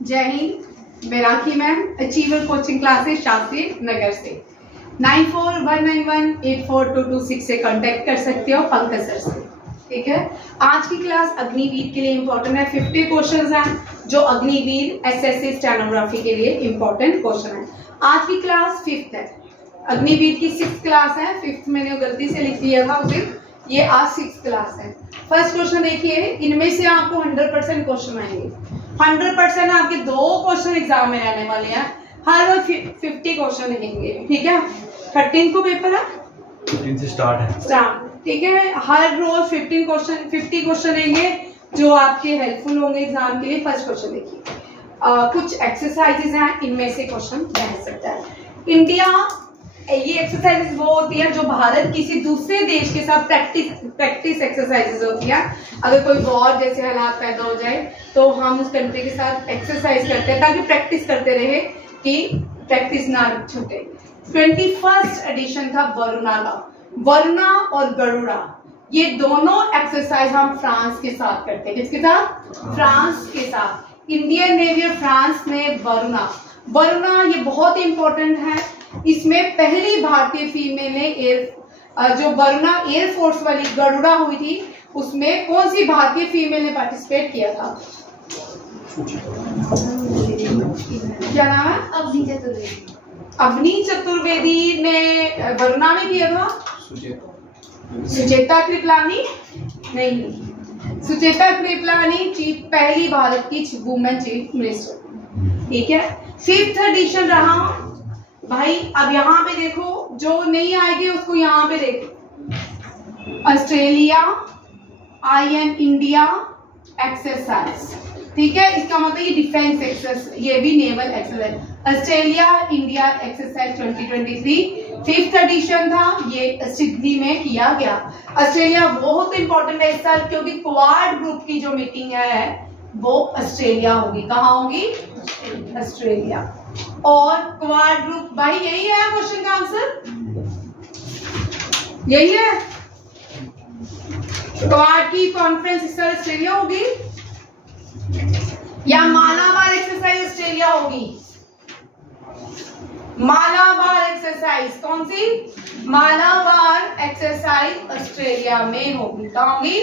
जय हिंद। मैं Rakhi ma'am, achiever coaching classes Shastri Nagar से 9419184226 से कांटेक्ट कर सकते हो पंकज सर से। ठीक है, आज की क्लास अग्निवीर के लिए इम्पोर्टेंट है। 50 क्वेश्चंस हैं जो अग्निवीर एसएससी स्टेनोग्राफी के लिए इम्पोर्टेंट क्वेश्चन है। आज की क्लास 5th है, अग्निवीर की 6th क्लास है। 5th मैंने गलती से लिख दिया था उसे, ये आज 6th क्लास है। फर्स्ट क्वेश्चन देखिए, इनमें से आपको 100% क्वेश्चन आएंगे। 100% आपके 2 क्वेश्चन एग्जाम में आने वाले हैं। हर रोज 50 क्वेश्चन रहेंगे। ठीक है, 13 को पेपर है, 13 से स्टार्ट है। ठीक है, हर रोज 50 क्वेश्चन रहेंगे जो आपके हेल्पफुल होंगे एग्जाम के लिए। फर्स्ट क्वेश्चन देखिए, कुछ एक्सरसाइजेज हैं, इनमें से क्वेश्चन बन सकता है। इंडिया, ये एक्सरसाइजेज वो होती है जो भारत किसी दूसरे देश के साथ प्रैक्टिस एक्सरसाइजेज होती है। अगर कोई वॉर जैसे हालात पैदा हो जाए तो हम उस कंट्री के साथ एक्सरसाइज करते हैं ताकि प्रैक्टिस करते रहे कि प्रैक्टिस ना छूटे। 21st एडिशन था वरुणा का। वरुणा और गरुड़ा, ये दोनों एक्सरसाइज हम फ्रांस के साथ करते हैं। किसके साथ? फ्रांस के साथ। इंडियन नेवी और फ्रांस में वरुणा ये बहुत ही इंपॉर्टेंट है। इसमें पहली भारतीय फीमेल ने जो वरुणा एयरफोर्स वाली गरुड़ा हुई थी, उसमें कौन सी भारतीय फीमेल ने पार्टिसिपेट किया था? क्या नाम है? अवनी चतुर्वेदी ने वरुणा में किया था। सुचेता कृपलानी नहीं, सुचेता कृपलानी पहली भारत की वुमेन चीफ मिनिस्टर। ठीक है, 5th एडिशन रहा भाई। अब यहाँ पे देखो, जो नहीं आएगी उसको यहाँ पे देखो। Australia IN India exercise. ठीक है, इसका मतलब ये डिफेंस एक्सरसाइज, ये भी naval exercise. Australia India exercise 2023 5th edition था, ये सिडनी में किया गया। ऑस्ट्रेलिया बहुत इंपॉर्टेंट है इस साल, क्योंकि क्वाड ग्रुप की जो मीटिंग है वो ऑस्ट्रेलिया होगी। कहाँ होगी? ऑस्ट्रेलिया। और क्वाड ग्रुप, भाई यही है क्वेश्चन का आंसर, यही है। क्वाड की कॉन्फ्रेंस इस साल ऑस्ट्रेलिया होगी या मालाबार एक्सरसाइज ऑस्ट्रेलिया होगी? मालाबार एक्सरसाइज कौन सी? मालाबार एक्सरसाइज ऑस्ट्रेलिया में होगी। कहाँ होगी?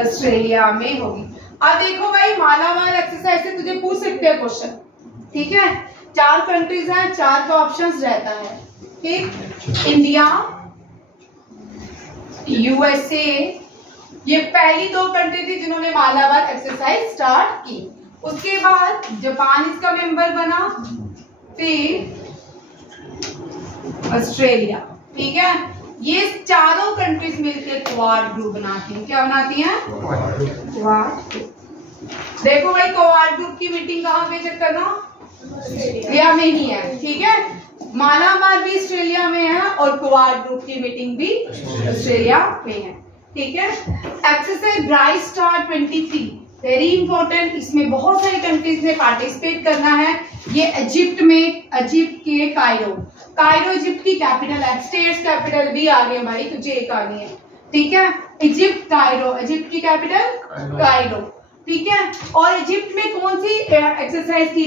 ऑस्ट्रेलिया में होगी। अब देखो भाई, मालाबार एक्सरसाइज से तुझे पूछ सकते हैं क्वेश्चन। ठीक है, 4 कंट्रीज हैं, 4 का ऑप्शंस रहता है। ठीक, इंडिया, USA, ये पहली 2 कंट्री थी जिन्होंने मालाबार एक्सरसाइज स्टार्ट की। उसके बाद जापान इसका मेंबर बना, फिर ऑस्ट्रेलिया। ठीक है, ये चारों कंट्रीज मिलकर क्वाड ग्रुप बनाती हैं। क्या बनाती हैं? क्वाड। देखो भाई, क्वाड ग्रुप की मीटिंग कहाँ पे चेक करना? ऑस्ट्रेलिया में ही है। ठीक है, मालाबार भी ऑस्ट्रेलिया में है और क्वाड ग्रुप की मीटिंग भी ऑस्ट्रेलिया में है। ठीक है, exercise bright star 23 very important. इसमें बहुत सारी कंट्रीज में पार्टिसिपेट करना है। ये इजिप्ट के कायरो इजिप्ट की कैपिटल है। स्टेट्स कैपिटल भी आ गई भाई, तुझे एक आनी है। ठीक है, इजिप्ट की कैपिटल कायरो। ठीक है, और इजिप्ट में कौन सी एक्सरसाइज की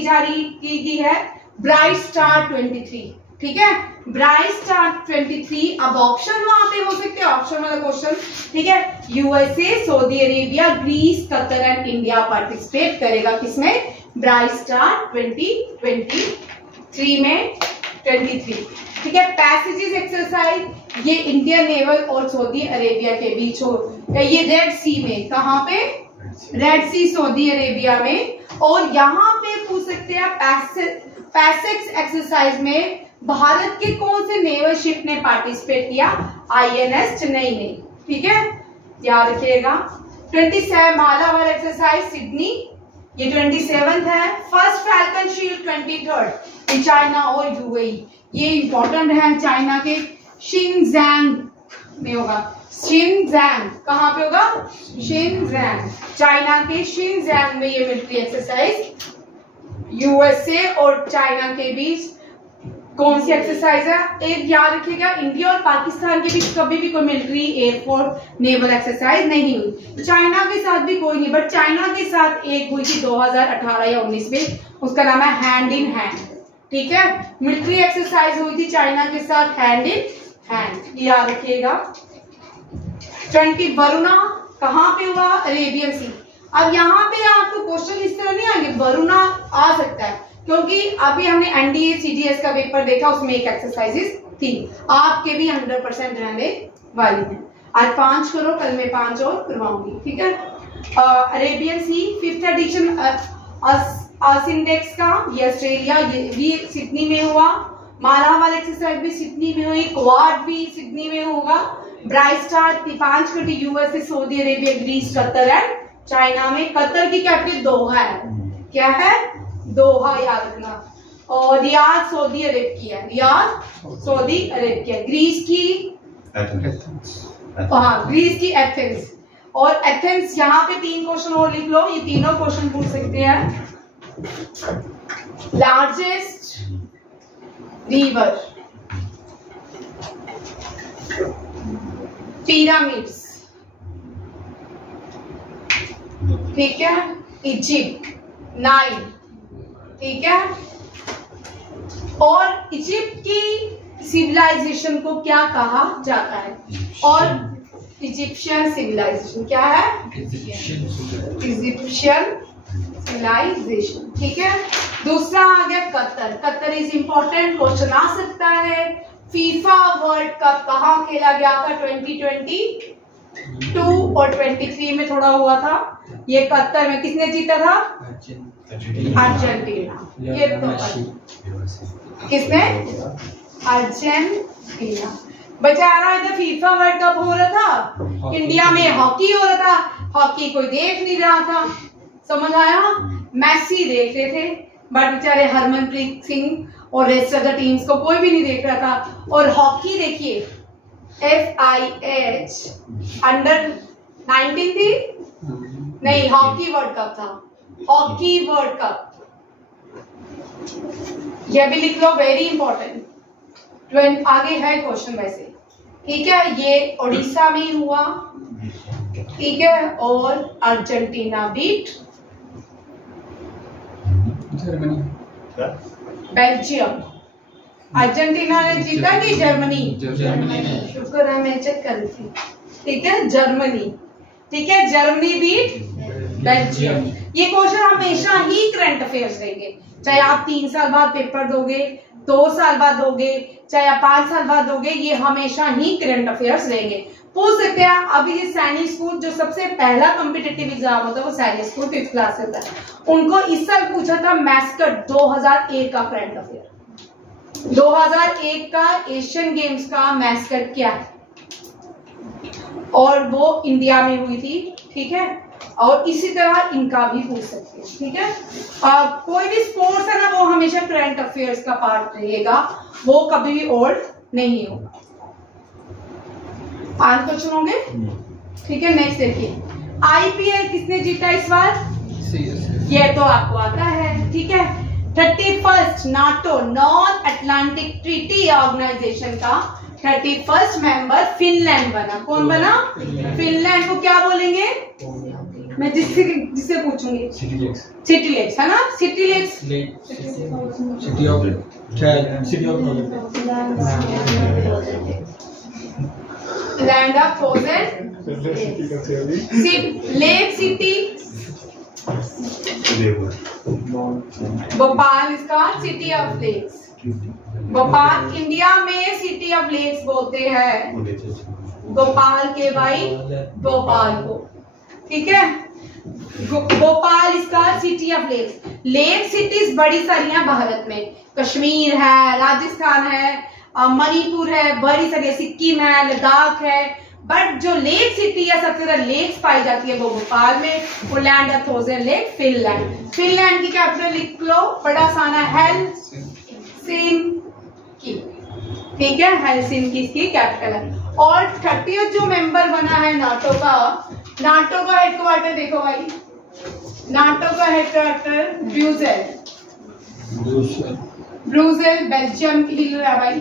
गई है? Bright star 23। ठीक है, ब्राइट स्टार 23। अब ऑप्शन वहां पे हो सकते हैं, ऑप्शन वाला क्वेश्चन। ठीक है, USA, Saudi Arabia, Greece, Qatar and India participate करेगा। किसमें? ब्राइट स्टार 2023 में 23। ठीक है, पैसेजेस एक्सरसाइज, ये इंडियन नेवल और सऊदी अरेबिया के बीच हो, ये रेड सी में। कहाँ पे? रेड सी, सऊदी अरेबिया में। और यहाँ पे पूछ सकते हैं पैसेक्स एक्सरसाइज में भारत के कौन से नेवल शिप ने पार्टिसिपेट किया? INS चेन्नई ने। ठीक है, याद रखिएगा। 27 मालाबार एक्सरसाइज सिडनी, ये 27th है। First falcon shield 23rd China और UAE, ये इंपॉर्टेंट है। चाइना के शिनजैंग में होगा। शिनजैंग कहाँ पे होगा? शिनजैंग, चाइना के शिनजैंग में ये मिलिट्री एक्सरसाइज USA और चाइना के बीच कौन सी एक्सरसाइज है? एक याद रखिएगा, इंडिया और पाकिस्तान के बीच कभी भी कोई मिलिट्री, एयरफोर्स, नेवल एक्सरसाइज नहीं हुई। चाइना के साथ भी कोई नहीं, बट चाइना के साथ एक हुई थी 2018 या 19 में, उसका नाम है हैंड इन हैंड। ठीक है, मिलिट्री एक्सरसाइज हुई थी चाइना के साथ हैंड इन हैंड, याद रखिएगा। 20 वरुणा कहाँ पे हुआ? अरेबियन सी। अब यहाँ पे आपको क्वेश्चन इस तरह नहीं आएंगे, वरुणा आ सकता है क्योंकि अभी हमने एनडीए सीडीएस का पेपर देखा, उसमें एक एक्सरसाइजेस थी, आपके भी 100% रहने वाली है। आज 5 करो, कल मैं 5 और करवाऊंगी। ठीक है, अरेबियन सी 5th एडिशन सिंडेक्स का, ये ऑस्ट्रेलिया, ये भी सिडनी में हुआ। मालावाल एक्सरसाइज भी सिडनी में हुई, क्वाड भी सिडनी में होगा। ब्राइट स्टार 5 कटी USA, Saudi Arabia, Greece, Qatar and China में। कतर की कैपिटल दोहा है। क्या है? दोहा, याद रखना। और रियाद सऊदी अरब की है, रियाद सऊदी अरब की है। ग्रीस की हाँ, ग्रीस की एथेंस। और एथेंस, यहाँ पे 3 क्वेश्चन और लिख लो, ये तीनों क्वेश्चन पूछ सकते हैं। लार्जेस्ट रिवर, पिरामिड्स, ठीक है, इजिप्ट, नाइल, ठीक है। और इजिप्ट की सिविलाइजेशन को क्या कहा जाता है? और इजिप्शियन सिविलाइजेशन क्या है? Egyptian civilization. ठीक है, दूसरा आ गया Qatar. Qatar is important, question आ सकता है। फीफा वर्ल्ड कप कहाँ खेला गया था? 2022 और 23 में थोड़ा हुआ था। ये कतर में किसने जीता था? अर्जेंटीना। ये तो किसने? अर्जेंटीना। बेचारा इधर फीफा वर्ल्ड कप हो रहा था, इंडिया में हॉकी हो रहा था, हॉकी कोई देख नहीं रहा था। समझ आया? मैसी देख रहे थे, बट बेचारे हरमनप्रीत सिंह और रेस्ट ऑफ द टीम्स को कोई भी नहीं देख रहा था। और हॉकी देखिए, FIH अंडर 19 थी, नहीं, हॉकी वर्ल्ड कप था, हॉकी वर्ल्ड कप। यह भी लिख लो, वेरी इंपॉर्टेंट। आगे है क्वेश्चन वैसे। ठीक है, ये ओडिशा में हुआ, ठीक है, और अर्जेंटीना बीट बेल्जियम। अर्जेंटीना ने जीता कि जर्मनी? शुक्र है, मैं चेक कर रही थी। ठीक है, जर्मनी। ठीक है, जर्मनी बीट बेल्जियम। ये क्वेश्चन हमेशा ही करंट अफेयर्स रहेंगे, चाहे आप 3 साल बाद पेपर दोगे, 2 साल बाद दोगे, चाहे आप 5 साल बाद दोगे, ये हमेशा ही करंट अफेयर्स रहेंगे। पूछ सकते हैं। अभी ये सैनिक स्कूल जो सबसे पहला कॉम्पिटिटिव एग्जाम होता है वो सैनिक स्कूल 5th क्लास से होता है। उनको इस साल पूछा था मैस्कट 2001 का करंट अफेयर। 2001 का एशियन गेम्स का मैस्कट क्या है? और वो इंडिया में हुई थी। ठीक है, और इसी तरह इनका भी पूछ सकते हैं। ठीक है, कोई भी स्पोर्ट्स है ना, वो हमेशा करंट अफेयर्स का पार्ट रहेगा, वो कभी भी ओल्ड नहीं होगा। 5 क्वेश्चन होंगे। ठीक है, नेक्स्ट देखिए, IPL किसने जीता इस बार? ये तो आपको आता है। ठीक है, 31st NATO North Atlantic Treaty Organisation का 31st मेंबर फिनलैंड बना। कौन बना? फिनलैंड को क्या बोलेंगे? मैं जिससे पूछूंगी, सिटी लेक्स है ना? City lakes, city of land of thousand lake city, Bhopal इसका city of lakes. Bhopal India में सिटी ऑफ लेक्स बोलते हैं भोपाल के भाई, भोपाल को। ठीक है, भोपाल इसका city of lakes. Lake cities बड़ी सारी हैं भारत में, कश्मीर है, राजस्थान है, मणिपुर है, बड़ी सारी, सिक्किम है, लद्दाख है, बट जो लेक सिटी है, सबसे ज्यादा लेक्स पाई जाती है वो भोपाल में। वो land of thousand lake, Finland. Finland की कैपिटल लिख लो, बड़ा आसान है, हेलसिंकी। ठीक है, हेलसिंकी इसकी कैपिटल है। और 30th जो मेंबर बना है नाटो का, नाटो का हेडक्वार्टर देखो भाई, नाटो का हेडक्वार्टर ब्रुसेल। ब्रुसेल बेल्जियम की है भाई,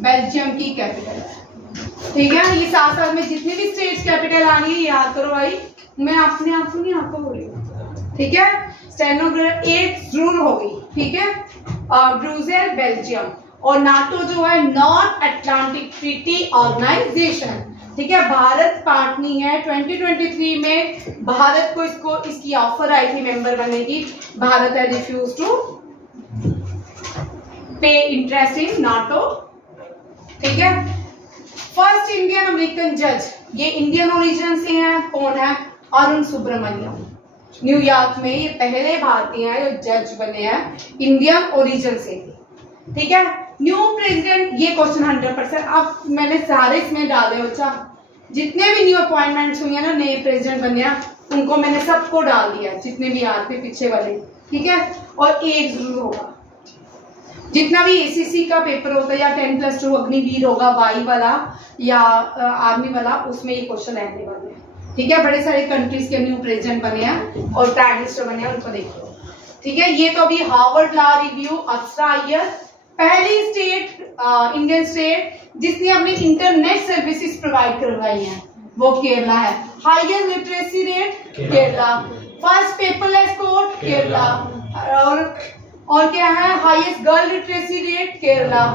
बेल्जियम की कैपिटल है। ठीक है, ये साथ साथ में जितने भी स्टेट्स कैपिटल आ रही है याद करो भाई, मैं अपने आप को नहीं आपको बोल रही हूँ। ठीक है, स्टेनोग्राफ एक जरूर होगी। ठीक है, ब्रुसेल बेल्जियम। और नाटो जो है नॉर्थ अटलांटिक ट्रीटी ऑर्गेनाइजेशन। ठीक है, भारत पार्टनी है। 2023 में भारत को इसकी ऑफर आई थी मेंबर बनने की। भारत है रिफ्यूज टू पे इंटरेस्ट इन नाटो। ठीक है, फर्स्ट इंडियन अमेरिकन जज, ये इंडियन ओरिजिन से हैं। कौन है? अरुण सुब्रमण्यम। न्यूयॉर्क में ये पहले भारतीय हैं जो जज बने हैं, इंडियन ओरिजिन से। ठीक है, न्यू प्रेसिडेंट, ये क्वेश्चन 100%। अब मैंने सारे इसमें डाले बच्चा, जितने भी न्यू अपॉइंटमेंट्स हुई है ना, नए प्रेसिडेंट बने हैं, उनको मैंने सबको डाल दिया, जितने भी आते पीछे वाले। ठीक है, और एक जरूर होगा, जितना भी एसीसी का पेपर होता है या 10+2 अग्निवीर होगा, वाई वाला या आर्मी वाला, उसमें ये क्वेश्चन रहने वाले हैं। ठीक है, बड़े सारे कंट्रीज के न्यू प्रेसिडेंट बने हैं और प्राइम मिनिस्टर बने हैं, उनको देखो। ठीक है, ये तो अभी Harvard law review, Apsara Iyer, पहली स्टेट इंडियन स्टेट जिसने अपनी इंटरनेट सर्विसेज प्रोवाइड करवाई हैं, वो केरला है। Highest literacy rate Kerala, first paperless court Kerala, और क्या है, highest girl literacy rate Kerala.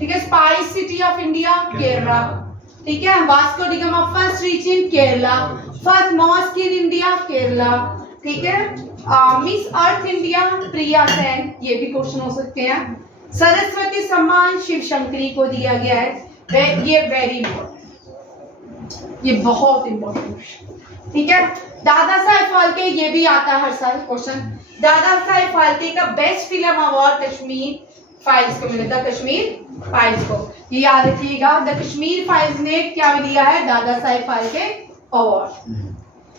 ठीक है, spice city of India Kerala. ठीक है, Vasco D gamma first reach in Kerala, first mosque in India Kerala. ठीक है, मिस अर्थ इंडिया प्रिया सेन, ये भी क्वेश्चन हो सकते हैं। सरस्वती सम्मान शिव शंकरी को दिया गया है, ये वेरी इंपॉर्टेंट, ये बहुत इंपॉर्टेंट। ठीक है, दादा साहेब फाल्के, ये भी आता है हर साल क्वेश्चन। दादा साहेब फाल्के का best film award Kashmir files को मिला था, कश्मीर फाइल्स को, ये याद रखिएगा। द कश्मीर फाइल्स ने क्या दिया है? दादा साहेब फाल्के अवार्ड।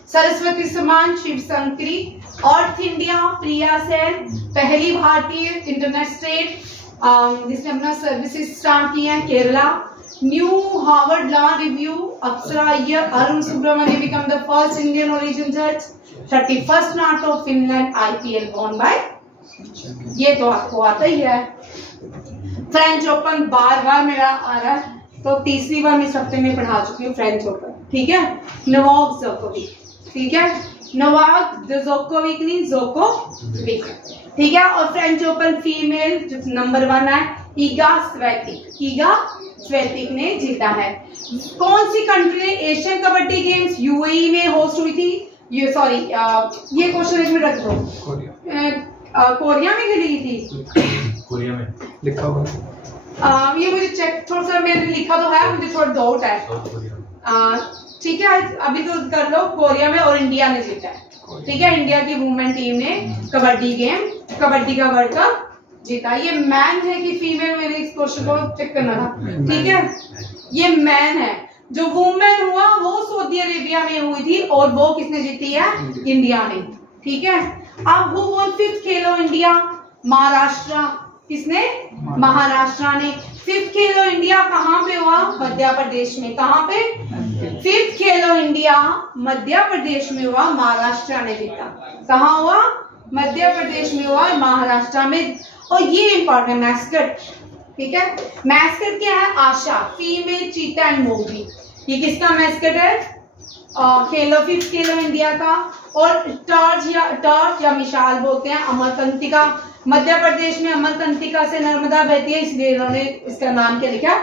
सरस्वती सम्मान शिव शंकरी, अर्थ इंडिया प्रिया सेन, पहली भारतीय इंटरनेट स्टेट जिसने अपना सर्विसेज स्टार्ट किया है, Kerala. New Harvard law review, Apsara Iyer, Arun Subramanian become the first Indian origin जज। 31st NATO Finland IPL won by, ये तो आपको आता ही है। फ्रेंच ओपन बार बार मेरा आ रहा है, तो तीसरी बार मैं इस हफ्ते में पढ़ा चुकी हूँ फ्रेंच ओपन। ठीक है, नोवाक जोकोविक। ठीक है, नोवाक जोकोविक नहीं, जोकोविक। ठीक है, और फ्रेंच ओपन फीमेल जो नंबर 1 है, ईगा स्वेतिक ने जीता है। कौन सी कंट्री ने एशियन कबड्डी गेम्स UAE में होस्ट हुई थी? ये सॉरी, ये क्वेश्चन एक मिनट रख दो। कोरिया में खेली थी, कोरिया में लिखा हुआ। ये मुझे चेक थोड़ा सा, मैंने लिखा तो है, मुझे थोड़ा डाउट है। ठीक है, अभी तो कर लो, कोरिया में, और इंडिया ने जीता है। ठीक है, इंडिया की वुमेन टीम ने कबड्डी का वर्ल्ड कप जीता। ये मैन है कि फीमेल, मेरे इस क्वेश्चन को चेक करना था। ठीक है, ये मैन है। जो वुमेन हुआ वो सऊदी अरेबिया में हुई थी, और वो किसने जीती है? इंडिया ने। ठीक है, अब वो वन 5th खेलो इंडिया, महाराष्ट्र, किसने? महाराष्ट्र ने। 5th खेलो इंडिया कहाँ पे हुआ? मध्य प्रदेश में। कहाँ पे? 5th खेलो इंडिया मध्य प्रदेश में हुआ, महाराष्ट्र ने जीता। कहाँ हुआ? मध्य प्रदेश में हुआ, महाराष्ट्र में। और ये इंपॉर्टेंट मैस्कट। ठीक है, मैस्कट क्या है? आशा, फीमेल चीता एंड मोगली। ये किसका मैस्कट है? खेलो 5th खेलो इंडिया का। और टॉर्च या मिसाल बोलते हैं अमरकंटिका। मध्य प्रदेश में अमरकंटिका से नर्मदा बहती है, इसलिए इन्होंने इसका नाम क्या लिखा?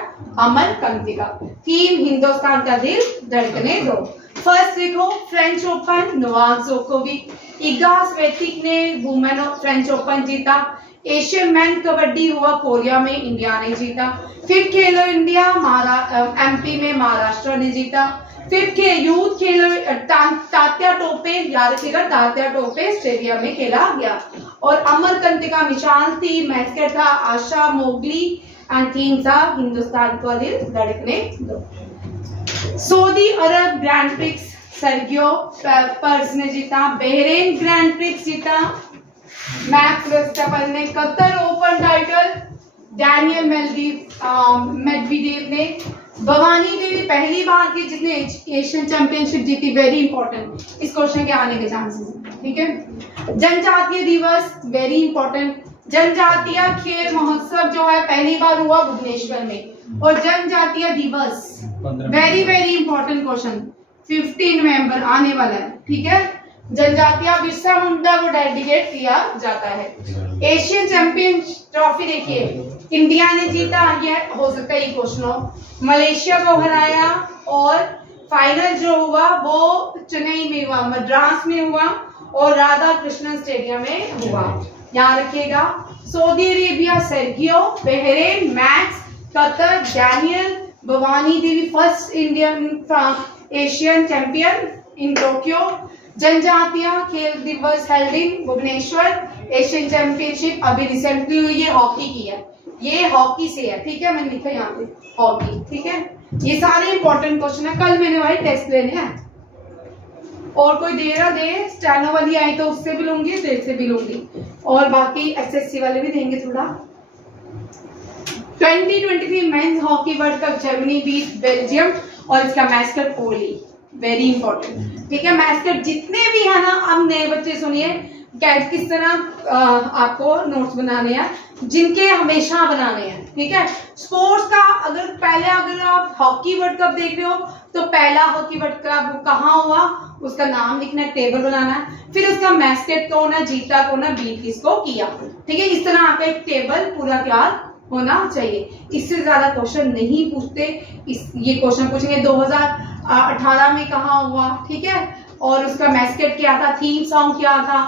अमरकंटिका। थीम हिंदुस्तान का दिल धड़कने दो। फर्स्ट देखो, French Open Novak Djokovic, Iga Swiatek ने वुमेन फ्रेंच ओपन जीता। एशियन मैन कबड्डी हुआ कोरिया में, इंडिया ने जीता। 5th खेलो इंडिया MP में महाराष्ट्र ने जीता। 5th यूथ खेलो तात्या टोपे, याद रखिएगा, तात्या टोपे स्टेडियम में खेला गया। और अमरकंटिका मिसाल थी, मैस्कट था आशा मोगली, एंड थीम था हिंदुस्तान का दिल धड़कने दो। सऊदी अरब ग्रैंड प्रिक्स सर्गियो पर्स ने जीता। बहरेन ग्रैंड प्रिक्स जीता मैक्स वर्स्टैपेन ने। Qatar open title Daniel Medvedev ने। भवानी देवी पहली बार की जिसने एशियन चैंपियनशिप जीती, वेरी इंपॉर्टेंट, इस क्वेश्चन के आने के चांसेस। ठीक है, जनजातीय दिवस वेरी इंपॉर्टेंट, जनजातीय खेल महोत्सव जो है पहली बार हुआ भुवनेश्वर में। और जनजातीय दिवस, वेरी वेरी इंपॉर्टेंट क्वेश्चन, 15 नवंबर आने वाला है, ठीक है। जनजातीय बिरसा मुंडा को डेडिकेट किया जाता है। एशियन चैंपियन ट्रॉफी देखिए इंडिया ने जीता, ये हो सकता है ये क्वेश्चन हो। मलेशिया को हराया और फाइनल जो हुआ वो चेन्नई में हुआ, मद्रास में हुआ और राधा कृष्णन स्टेडियम में हुआ, याद रखिएगा। Saudi Arabia Sergio, Bahrain Max, Qatar Daniel, Bhavani Devi first Indian Asian champion in Tokyo. जनजातीय खेल दिवस held in Bhubaneswar. Asian championship अभी रिसेंटली हुई है, हॉकी की है, ये हॉकी से है, ठीक है, मैंने लिखा यहाँ पे हॉकी, ठीक है। ये सारे इंपॉर्टेंट क्वेश्चन है, कल मैंने भाई टेस्ट लेने हैं। और कोई दे रहा दे, स्टेनो वाली आई तो उससे भी लूंगी, देर से भी लूंगी, और बाकी एसएससी वाले भी देंगे थोड़ा। 2023 men's hockey world cup Germany beat Belgium और इसका मैस्कट कोहली, वेरी इंपॉर्टेंट, ठीक है। मैस्कट जितने भी है ना, अब नए बच्चे सुनिए किस तरह आपको नोट्स बनाने हैं, जिनके हमेशा बनाने हैं, ठीक है। स्पोर्ट्स का अगर आप हॉकी वर्ल्ड कप देख रहे हो तो पहला हॉकी वर्ल्ड कप कहाँ हुआ उसका नाम लिखना है, टेबल बनाना है, फिर उसका मैस्कट कौन है, जीता कौन है, बीट किसको किया, ठीक है। इस तरह आपका एक टेबल पूरा तैयार होना चाहिए। इससे ज्यादा क्वेश्चन नहीं पूछते, ये क्वेश्चन पूछेंगे 2018 में कहाँ हुआ, ठीक है, और उसका मैस्कट क्या था, थीम सॉन्ग क्या था,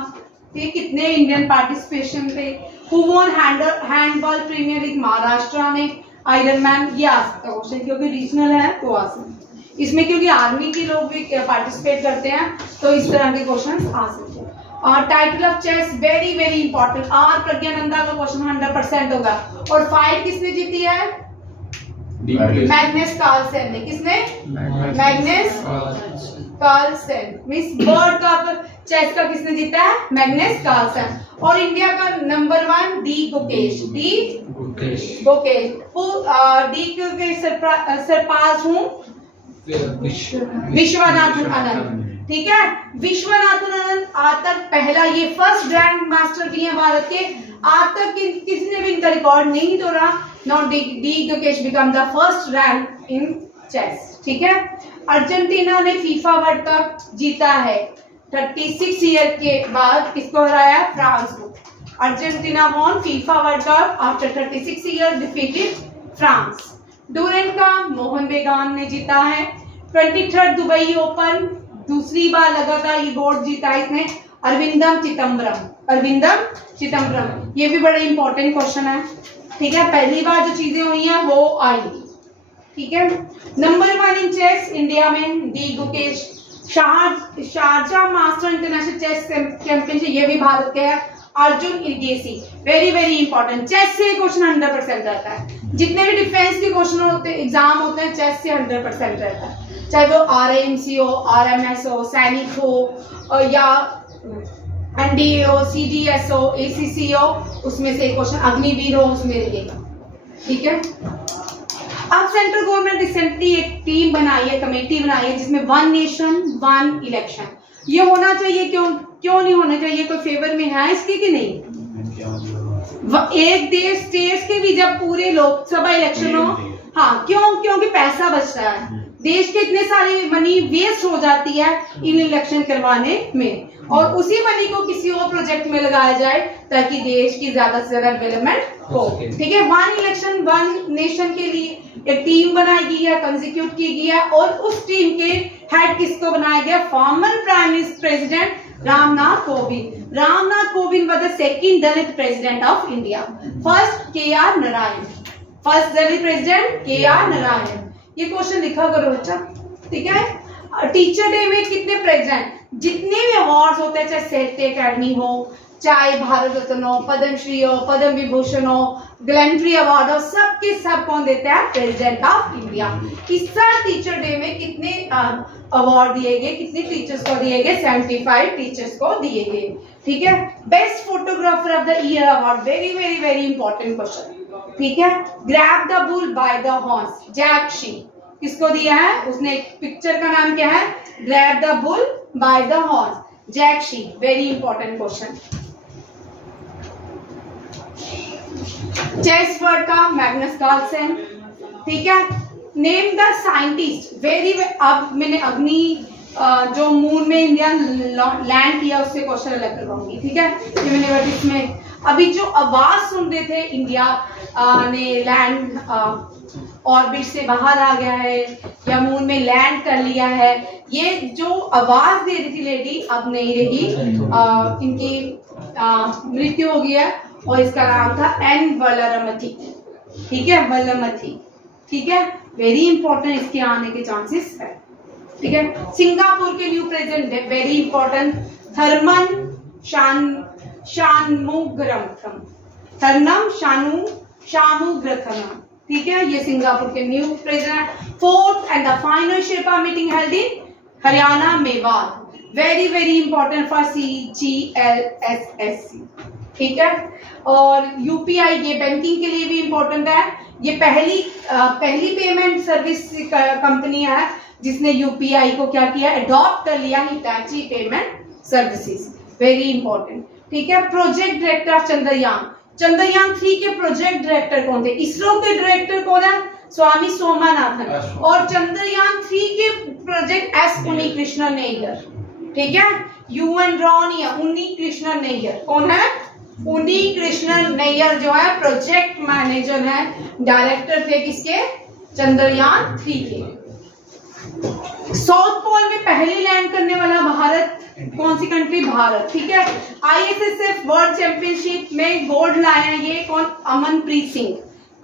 ठीक, कितने इंडियन पार्टिसिपेशन थे, who won handball premier league Maharashtra ने, आयरन मैन, ये आ सकता क्वेश्चन क्योंकि रीजनल है तो आ सकता इसमें, क्योंकि आर्मी के लोग भी पार्टिसिपेट करते हैं तो इस तरह के क्वेश्चन आ सकते हैं। और title of chess very very important, R Praggnanandhaa का क्वेश्चन 100% होगा। और फाइट किसने जीती है, मैग्नस कार्लसन ने, किसने, Magnus Carlsen, miss world cup chess का किसने जीता है, मैग्नस कार्लसन। और इंडिया का number 1 D Gukesh, D Gukesh surpass हूँ विश्वनाथन आनंद, ठीक है। विश्वनाथन आनंद आज तक पहला, ये फर्स्ट ग्रैंड मास्टर भी है भारत के, आज तक किसी ने भी इनका रिकॉर्ड नहीं तोड़ा। Now D Gukesh become the first rank in chess, ठीक है। अर्जेंटीना ने फीफा वर्ल्ड कप जीता है 36 ईयर के बाद, किसको हराया, फ्रांस को। Argentina won FIFA world cup after 36 year, defeated France. Durand का मोहन बेगान ने जीता है। 23rd दुबई ओपन दूसरी बार लगातार ये गोल्ड जीता है इसने, अरविंदम चिदम्बरम, ये भी बड़ा इंपॉर्टेंट क्वेश्चन है, ठीक है। पहली बार जो चीजें हुई हैं वो आएंगी, ठीक है। नंबर 1 इन चेस इंडिया में D Gukesh. Sharjah master international chess championship, ये भी भारत के है, Arjun Erigaisi, very very important. Chess से क्वेश्चन 100% रहता है, जितने भी डिफेंस के क्वेश्चन होते हैं, एग्जाम होते हैं, चेस से 100% रहता है, चाहे वो RIMC हो, RMS हो, सैनिक हो या NDA हो, CDS हो, ACC हो, उसमें से क्वेश्चन अग्निवीर हो, उसमें रहेगा, ठीक है। अब सेंट्रल गवर्नमेंट रिसेंटली एक टीम बनाई है, कमेटी बनाई है, जिसमें 1 नेशन 1 इलेक्शन, ये होना चाहिए, क्यों नहीं होना चाहिए, कोई फेवर में है इसके कि नहीं। एक देश स्टेट्स के भी जब पूरे लोकसभा इलेक्शन हो, हाँ, क्योंकि पैसा बचता है, देश के इतने सारी मनी वेस्ट हो जाती है इन इलेक्शन करवाने में, और उसी मनी को किसी और प्रोजेक्ट में लगाया जाए ताकि देश की ज्यादा से ज्यादा डेवलपमेंट हो, ठीक है। 1 इलेक्शन 1 नेशन के लिए एक टीम बनाई गई है, कंस्टिट्यूट की गई है, और उस टीम के हेड किसको बनाया गया, former prime president Ramnath Kovind. Ramnath Kovind was the second Dalit president of India, first KR Narayan, first Dalit president KR Narayan. ये क्वेश्चन लिखा करो बच्चा, ठीक है। टीचर डे में कितने प्रेजेंट, जितने भी अवार्ड्स होते हैं, चाहे साहित्य अकेडमी हो, चाहे भारत रत्न हो, पद्मश्री हो, पद्म विभूषण हो, ग्लैंट्री अवार्ड हो, सबके सब कौन देता है, प्रेसिडेंट ऑफ इंडिया। इस साल टीचर डे में कितने अवार्ड दिए गए, कितने टीचर्स को दिए गए, 75 टीचर्स को दिए गए, ठीक है। Best photographer of the year award, very very very important question, ठीक है। Grab the bull by the horns, Jack Shi, किसको दिया है, उसने एक पिक्चर का नाम क्या है, grab the bull by the horns, Jack Shi, very important question. Chess world का मैग्नस कार्लसन, ठीक है। नेम द साइंटिस्ट वेरी, अब मैंने अग्नि जो मून में इंडिया लैंड किया उससे क्वेश्चन अलग करवाऊंगी, ठीक है। ये मैंने इसमें अभी जो आवाज सुन रहे थे इंडिया ने लैंड ऑर्बिट से बाहर आ गया है या मून में लैंड कर लिया है, ये जो आवाज दे रही थी लेडी अब नहीं रही, इनकी मृत्यु हो गई है और इसका नाम था एन वल्लरमथी, ठीक है, वल्लमथी, ठीक है। वेरी इंपॉर्टेंट, इसके आने के चांसेस है, ठीक है। सिंगापुर के new president very important Tharman Shanmugaratnam, Tharman Shanmugaratnam, ठीक है। ये सिंगापुर के new president. Fourth and the final sherpa meeting held in Haryana Mewat, very very important for CGLSSC, ठीक है। और यूपीआई ये बैंकिंग के लिए भी इंपॉर्टेंट है, ये पहली पेमेंट सर्विस कंपनी है जिसने यूपीआई को क्या किया, अडॉप्ट कर लिया, Hitachi payment services, very important, ठीक है। Project director of Chandrayaan, Chandrayaan 3 के प्रोजेक्ट डायरेक्टर कौन थे? इसरो के डायरेक्टर कौन है? स्वामी सोमानाथन। और चंद्रयान 3 के प्रोजेक्ट एस उन्नी कृष्णन नैयर, ठीक है। UN रॉन या उन्नी कृष्णन नैयर कौन है? उन्नी कृष्णन नैयर जो है प्रोजेक्ट मैनेजर है, डायरेक्टर थे किसके? चंद्रयान 3 के। साउथ पोल में पहले लैंड करने वाला भारत, कौन सी कंट्री? भारत, ठीक है। ISSF वर्ल्ड चैंपियनशिप में गोल्ड लाए हैं ये कौन? अमनप्रीत सिंह।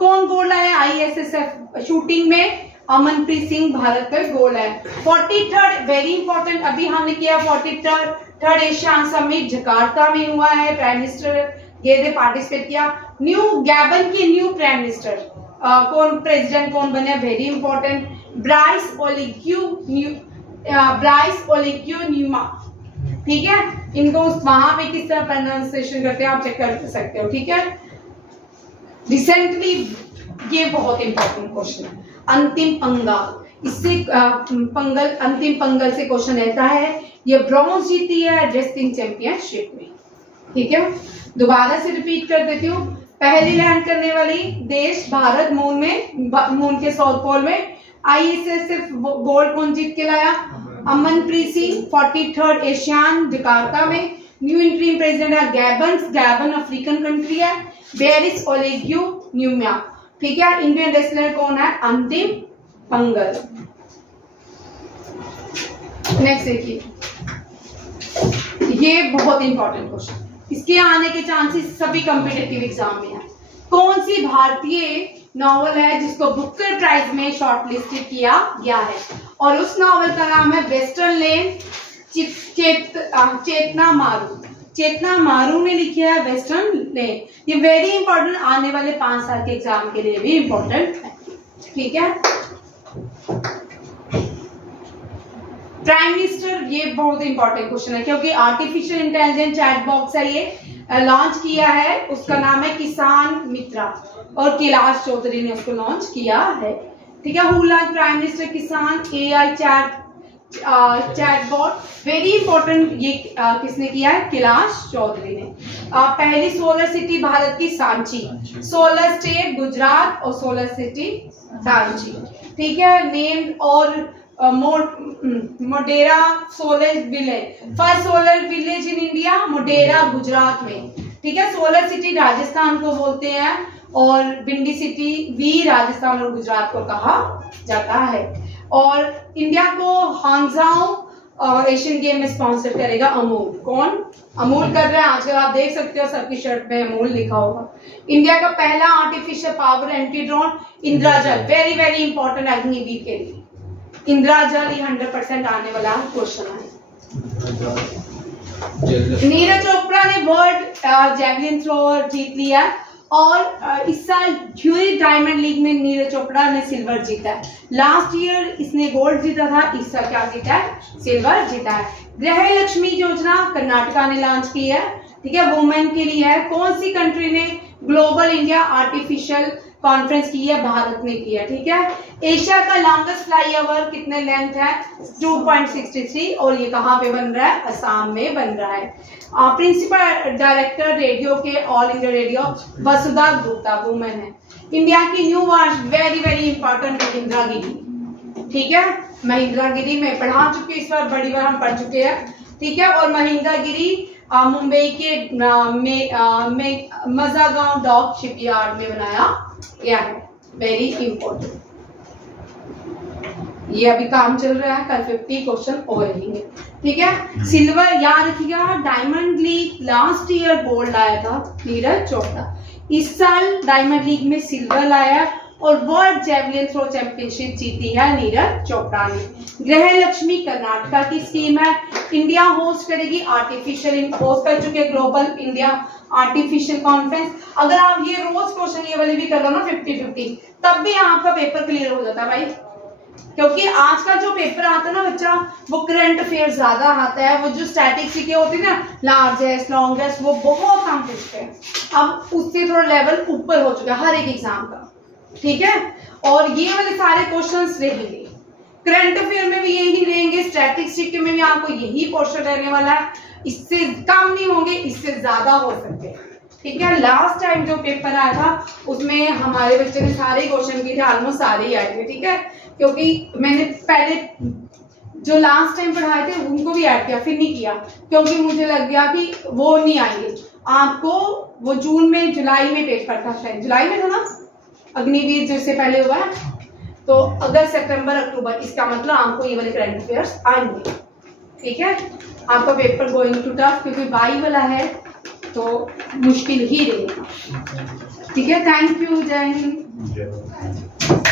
कौन गोल्ड लाए हैं ISSF शूटिंग में? अमनप्रीत सिंह भारत का गोल्ड है। 43rd वेरी इंपॉर्टेंट, अभी हमने किया 43rd एशियान समिट जकार्ता में हुआ है, प्राइम मिनिस्टर गए थे, पार्टिसिपेट किया। न्यू गैबन के न्यू प्राइम मिनिस्टर कौन, प्रेसिडेंट कौन बने? वेरी इंपॉर्टेंट, ब्राइस ओलिग्यू न्यूमा, ठीक है। इनको वहां पे किस तरह प्रोनाउंसिएशन करते हैं आप चेक कर सकते हो, ठीक है। रिसेंटली ये बहुत इंपॉर्टेंट क्वेश्चन है, अंतिम पंगाल, इससे अंतिम पंगल से क्वेश्चन रहता है। ये ब्रॉन्ज जीती है रेसलिंग चैंपियनशिप में, ठीक है। दोबारा से रिपीट कर देती हूँ, पहली लैंड करने वाली देश भारत मून में, मून के साउथ पोल में। ISSF गोल्ड कौन जीत के लाया? Amanpreet Singh. 43rd Asian Jakarta में। न्यू इंटरिम प्रेसिडेंट है गैबन अफ्रीकन कंट्री है, बेरिस ओलिग्यू न्यूमा, ठीक है। इंडियन रेसलर कौन है? अंतिम पंगल। नेक्स्ट देखिए, ये बहुत इंपॉर्टेंट क्वेश्चन, इसके आने के चांसेस सभी कॉम्पिटिटिव एग्जाम में है। कौन सी भारतीय नॉवल है जिसको बुकर प्राइज में शॉर्टलिस्टेड किया गया है? और उस नॉवल का नाम है वेस्टर्न लेन, चेतना मारू। चेतना मारू ने लिखी है वेस्टर्न लेन। ये वेरी इंपॉर्टेंट, आने वाले 5 साल के एग्जाम के लिए भी इंपॉर्टेंट है, ठीक है। प्राइम मिनिस्टर, ये बहुत इंपॉर्टेंट क्वेश्चन है क्योंकि आर्टिफिशियल इंटेलिजेंस चैट बॉक्स है, ये लॉन्च किया है, उसका नाम है किसान मित्रा और कैलाश चौधरी ने उसको लॉन्च किया है, ठीक है। हु लॉन्च प्राइम मिनिस्टर किसान AI चैटबॉट, वेरी इंपॉर्टेंट, ये किसने किया है? कैलाश चौधरी ने। पहली सोलर सिटी भारत की सांची, सोलर स्टेट गुजरात और सोलर सिटी सांची, ठीक है। नेम्ड और Modhera solar village, first solar village in India, Modhera Gujarat में, ठीक है। सोलर सिटी राजस्थान को बोलते हैं और विंडी सिटी भी राजस्थान और गुजरात को कहा जाता है। और इंडिया को हांगझाओ एशियन गेम में स्पॉन्सर करेगा अमूल। कौन? अमूल कर रहा है, आजकल आप देख सकते हो सबकी शर्ट में अमूल लिखा होगा। इंडिया का पहला artificial power anti drone Indrajaal, very very important Agniveer के लिए। इंद्रजाल ये 100% आने वाला क्वेश्चन है। नीरज चोपड़ा ने वर्ल्ड जैवलिन थ्रो जीत लिया और इस साल ड्यूरी डायमंड लीग में नीरज चोपड़ा ने सिल्वर जीता है। लास्ट ईयर इसने गोल्ड जीता था, इस साल क्या जीता है? सिल्वर जीता है। गृह लक्ष्मी योजना कर्नाटका ने लॉन्च की है, ठीक है, वुमेन के लिए है। कौन सी कंट्री ने ग्लोबल इंडिया आर्टिफिशियल कॉन्फ्रेंस की है, भारत ने किया, ठीक है। एशिया का लॉन्गेस्ट फ्लाईओवर कितने लेंथ है? 2.63, और ये कहाँ पे बन रहा है? असम में बन रहा है। प्रिंसिपल डायरेक्टर रेडियो के all India radio Vasudha Gupta women है। इंडिया की new watch very very important Mahindra Giri, ठीक है। महिंद्रा गिरी में पढ़ा चुके, इस बार बड़ी बार हम पढ़ चुके हैं, ठीक है। और महिंद्रा गिरी मुंबई के मजागांव डॉक शिपयार्ड में बनाया गया है, वेरी इंपॉर्टेंट। ये अभी काम चल रहा है, कल 50 क्वेश्चन और रहेंगे, ठीक है। सिल्वर याद रखिएगा, diamond league last year gold लाया था नीरज चोपड़ा, इस साल डायमंड लीग में सिल्वर लाया और वर्ल्ड जेवलिन थ्रो चैंपियनशिप जीती है नीरज चोपड़ा ने। ग्रह लक्ष्मी कर्नाटका की स्कीम है, इंडिया होस्ट करेगी आर्टिफिशियल, होस्ट कर चुके ग्लोबल इंडिया आर्टिफिशियल कॉन्फ्रेंस। अगर आप ये रोज क्वेश्चन ये वाले भी कर लो ना 50-50, तब भी आपका पेपर क्लियर हो जाता है भाई, क्योंकि आज का जो पेपर आता है ना बच्चा, वो करंट अफेयर ज्यादा आता है, वो जो स्टैटिस्टिक्स होती है ना, लार्जेस्ट लॉन्गेस्ट, वो बहुत कम पूछते हैं। अब उससे थोड़ा लेवल ऊपर हो चुका है हर एक एग्जाम का, ठीक है। और ये वाले सारे क्वेश्चंस रहेंगे, करंट अफेयर में भी यही रहेंगे, स्टैटिस्टिक्स में भी आपको यही पोर्शन रहने वाला है, इससे कम नहीं होंगे, इससे ज्यादा हो सकते हैं, ठीक है। लास्ट टाइम जो पेपर आया था उसमें हमारे बच्चे ने सारे क्वेश्चन किए थे, ऑलमोस्ट सारे ही आए थे, ठीक है। क्योंकि मैंने पहले जो लास्ट टाइम पढ़ाए थे उनको भी ऐड किया, फिर नहीं किया, क्योंकि मुझे लग गया कि वो नहीं आएंगे आपको। वो जून में जुलाई में पेपर था, शायद जुलाई में था ना अग्निवीर जो इससे पहले हुआ है, तो अगस्त सितंबर अक्टूबर, इसका मतलब आपको ये वाले करंट अफेयर्स आएंगे, ठीक है। आपका पेपर गोइंग टू टफ, क्योंकि बाई वाला है तो मुश्किल ही रहेगा, ठीक है। थैंक यू, जय हिंद।